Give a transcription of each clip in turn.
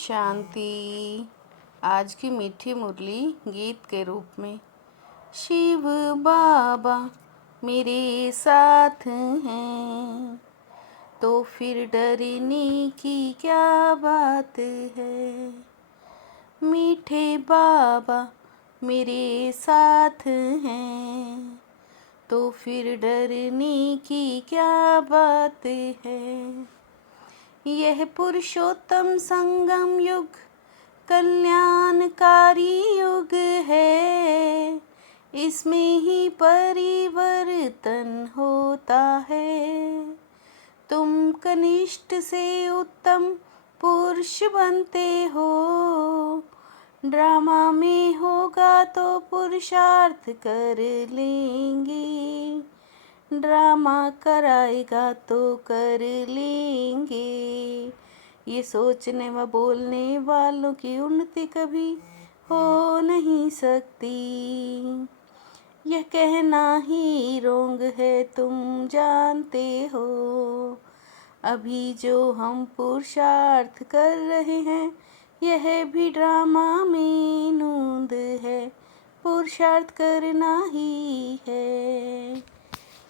शांति। आज की मीठी मुरली गीत के रूप में। शिव बाबा मेरे साथ हैं तो फिर डरने की क्या बात है। मीठे बाबा मेरे साथ हैं तो फिर डरने की क्या बात है। यह पुरुषोत्तम संगम युग कल्याणकारी युग है। इसमें ही परिवर्तन होता है। तुम कनिष्ठ से उत्तम पुरुष बनते हो। ड्रामा में होगा तो पुरुषार्थ कर लेंगे। ड्रामा कराएगा तो कर लेंगे। ये सोचने व बोलने वालों की उन्नति कभी हो नहीं सकती। यह कहना ही रोंग है, तुम जानते हो। अभी जो हम पुरुषार्थ कर रहे हैं यह भी ड्रामा में नूंद है। पुरुषार्थ करना ही है।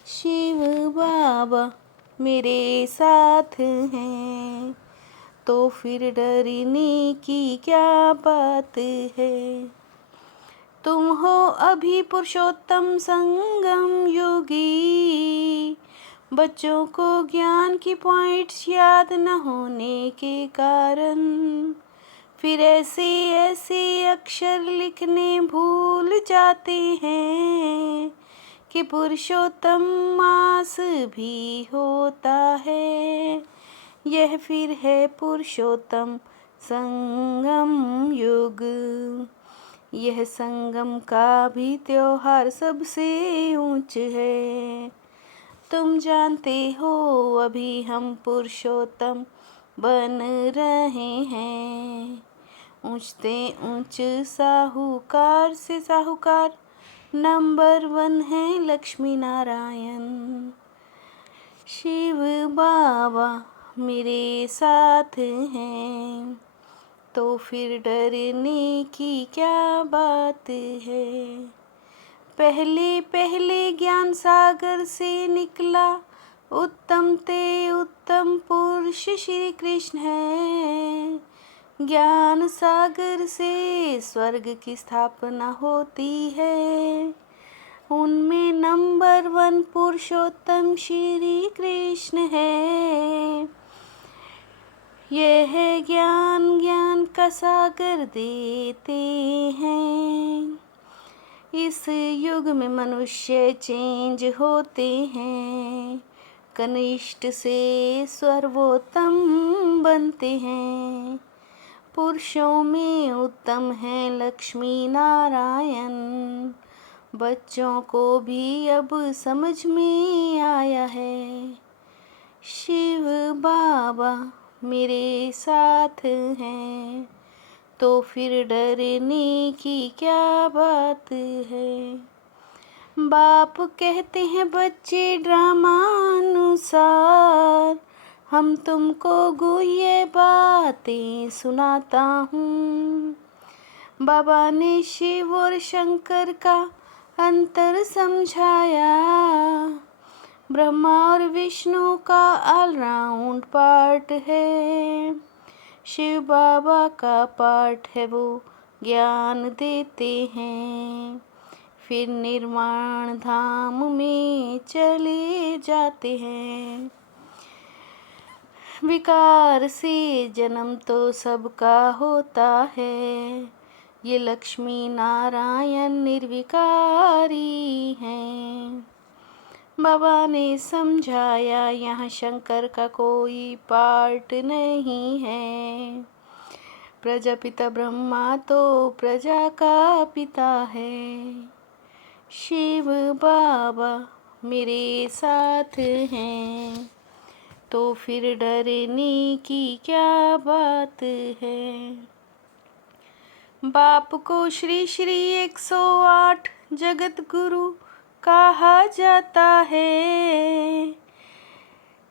शिव बाबा मेरे साथ हैं तो फिर डरने की क्या बात है। तुम हो अभी पुरुषोत्तम संगम योगी। बच्चों को ज्ञान की पॉइंट्स याद न होने के कारण फिर ऐसे ऐसे अक्षर लिखने भूल जाते हैं कि पुरुषोत्तम मास भी होता है। यह फिर है पुरुषोत्तम संगम युग। यह संगम का भी त्योहार सबसे ऊंच है। तुम जानते हो अभी हम पुरुषोत्तम बन रहे हैं। ऊंचते ऊंच साहूकार से साहूकार नंबर 1 है लक्ष्मी नारायण। शिव बाबा मेरे साथ हैं तो फिर डरने की क्या बात है। पहले पहले ज्ञान सागर से निकला उत्तम ते उत्तम पुरुष श्री कृष्ण है। ज्ञान सागर से स्वर्ग की स्थापना होती है। उनमें नंबर 1 पुरुषोत्तम श्री कृष्ण है। यह ज्ञान ज्ञान का सागर देते हैं। इस युग में मनुष्य चेंज होते हैं। कनिष्ठ से सर्वोत्तम बनते हैं। पुरुषों में उत्तम है लक्ष्मी नारायण। बच्चों को भी अब समझ में आया है। शिव बाबा मेरे साथ हैं तो फिर डरने की क्या बात है। बाप कहते हैं बच्चे ड्रामा अनुसार हम तुमको गुह्य बातें सुनाता हूँ। बाबा ने शिव और शंकर का अंतर समझाया। ब्रह्मा और विष्णु का ऑलराउंड पार्ट है। शिव बाबा का पार्ट है वो ज्ञान देते हैं। फिर निर्वाण धाम में चले जाते हैं। विकार से जन्म तो सबका होता है। ये लक्ष्मी नारायण निर्विकारी हैं। बाबा ने समझाया यहाँ शंकर का कोई पार्ट नहीं है। प्रजापिता ब्रह्मा तो प्रजा का पिता है। शिव बाबा मेरे साथ हैं तो फिर डरने की क्या बात है। बाप को श्री श्री 108 जगत गुरु कहा जाता है।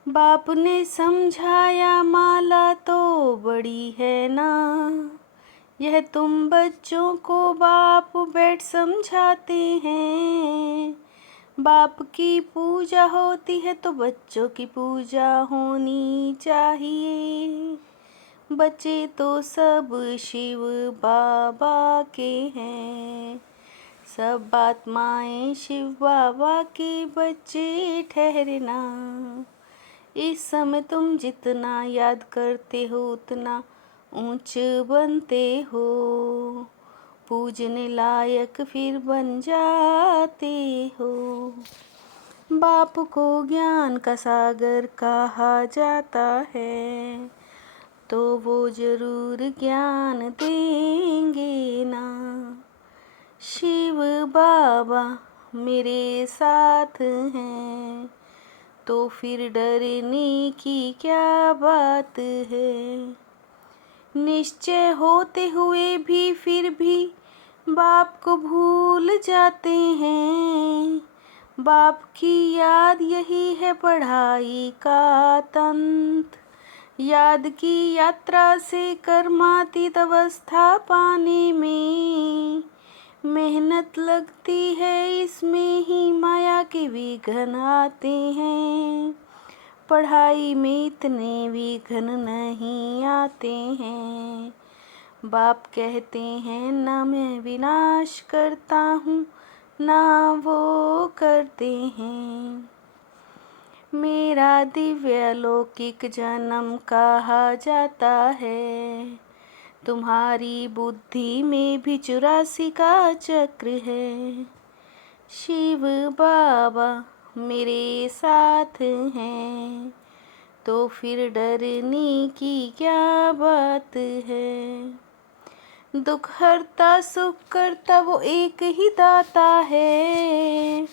बाप ने समझाया माला तो बड़ी है ना, यह तुम बच्चों को बाप बैठ समझाते हैं। बाप की पूजा होती है तो बच्चों की पूजा होनी चाहिए। बच्चे तो सब शिव बाबा के हैं, सब आत्माएं शिव बाबा के बच्चे ठहरना। इस समय तुम जितना याद करते हो उतना ऊंच बनते हो, पूजने लायक फिर बन जाते हो। बाप को ज्ञान का सागर कहा जाता है, तो वो जरूर ज्ञान देंगे ना। शिव बाबा मेरे साथ हैं, तो फिर डरने की क्या बात है। निश्चय होते हुए भी फिर भी बाप को भूल जाते हैं। बाप की याद यही है पढ़ाई का तंत्र, याद की यात्रा से कर्मातीत अवस्था पाने में मेहनत लगती है, इसमें ही माया के विघ्न आते हैं। पढ़ाई में इतने विघ्न नहीं आते हैं। बाप कहते हैं ना मैं विनाश करता हूँ ना वो करते हैं। मेरा दिव्य अलौकिक जन्म कहा जाता है, तुम्हारी बुद्धि में भी 84 का चक्र है। शिव बाबा मेरे साथ हैं, तो फिर डरने की क्या बात है। दुख हरता सुख करता वो एक ही दाता है,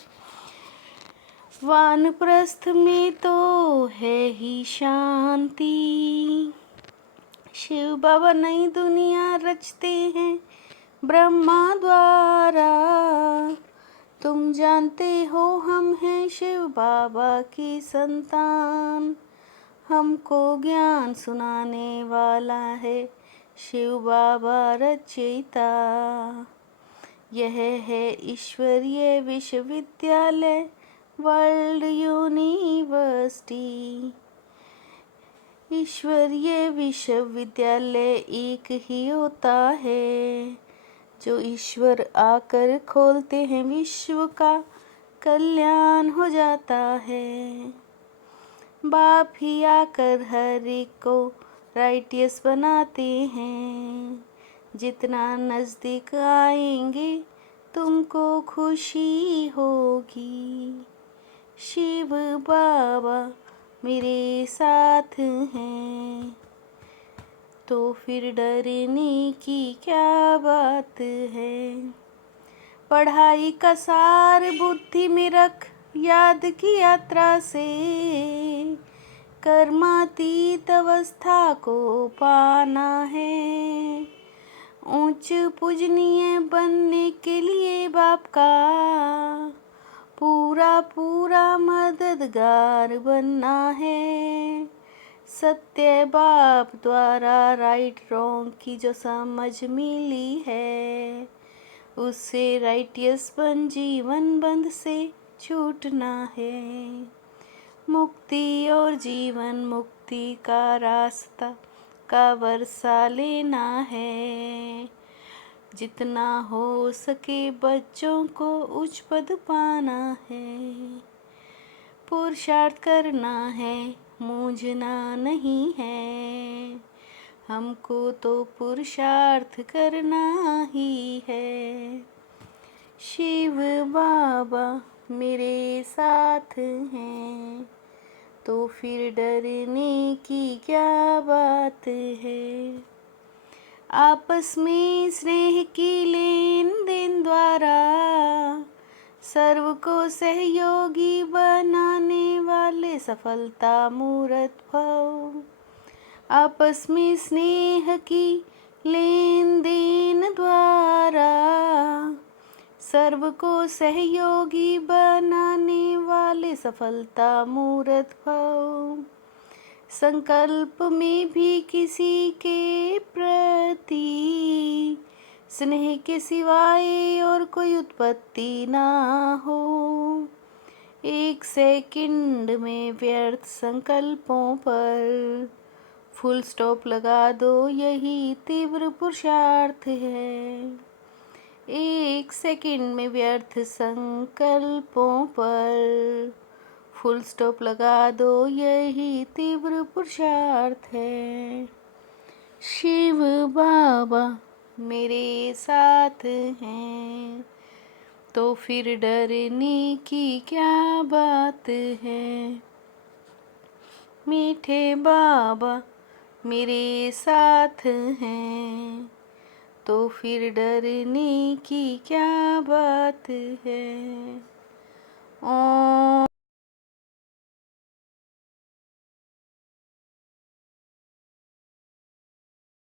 वानप्रस्थ में तो है ही शांति। शिव बाबा नई दुनिया रचते हैं ब्रह्मा द्वारा, तुम जानते हो हम हैं शिव बाबा की संतान। हमको ज्ञान सुनाने वाला है शिव बाबा रचयिता। यह है ईश्वरीय विश्वविद्यालय वर्ल्ड यूनिवर्सिटी। ईश्वरीय विश्वविद्यालय एक ही होता है, जो ईश्वर आकर खोलते हैं विश्व का कल्याण हो जाता है। बाप ही आकर हर एक को राइटियस बनाते हैं। जितना नज़दीक आएंगे तुमको खुशी होगी। शिव बाबा मेरे साथ हैं, तो फिर डरने की क्या बात है। पढ़ाई का सार बुद्धि में रख, याद की यात्रा से कर्मातीत अवस्था को पाना है। ऊंच पूजनीय बनने के लिए बाप का पूरा पूरा मददगार बनना है। सत्य बाप द्वारा राइट रॉन्ग की जो समझ मिली है, उससे राइटियस बन जीवन बंध से छूटना है। मुक्ति और जीवन मुक्ति का रास्ता का वर्षा लेना है। जितना हो सके बच्चों को उच्च पद पाना है। पुरुषार्थ करना है, मूझना नहीं है। हमको तो पुरुषार्थ करना ही है। शिव बाबा मेरे साथ हैं, तो फिर डरने की क्या बात है। आपस में स्नेह की लेन देन द्वारा सर्व को सहयोगी बनाने वाले सफलता मूर्त भव। आपस में स्नेह की लेन देन द्वारा सर्व को सहयोगी बनाने वाले सफलता मूर्त भव। संकल्प में भी किसी के प्रति स्नेह के सिवाय और कोई उत्पत्ति ना हो। एक सेकंड में व्यर्थ संकल्पों पर फुल स्टॉप लगा दो, यही तीव्र पुरुषार्थ है। एक सेकंड में व्यर्थ संकल्पों पर फुल स्टॉप लगा दो, यही तीव्र पुरुषार्थ है। शिव बाबा मेरे साथ हैं, तो फिर डरने की क्या बात है। मीठे बाबा मेरे साथ हैं, तो फिर डरने की क्या बात है। ओम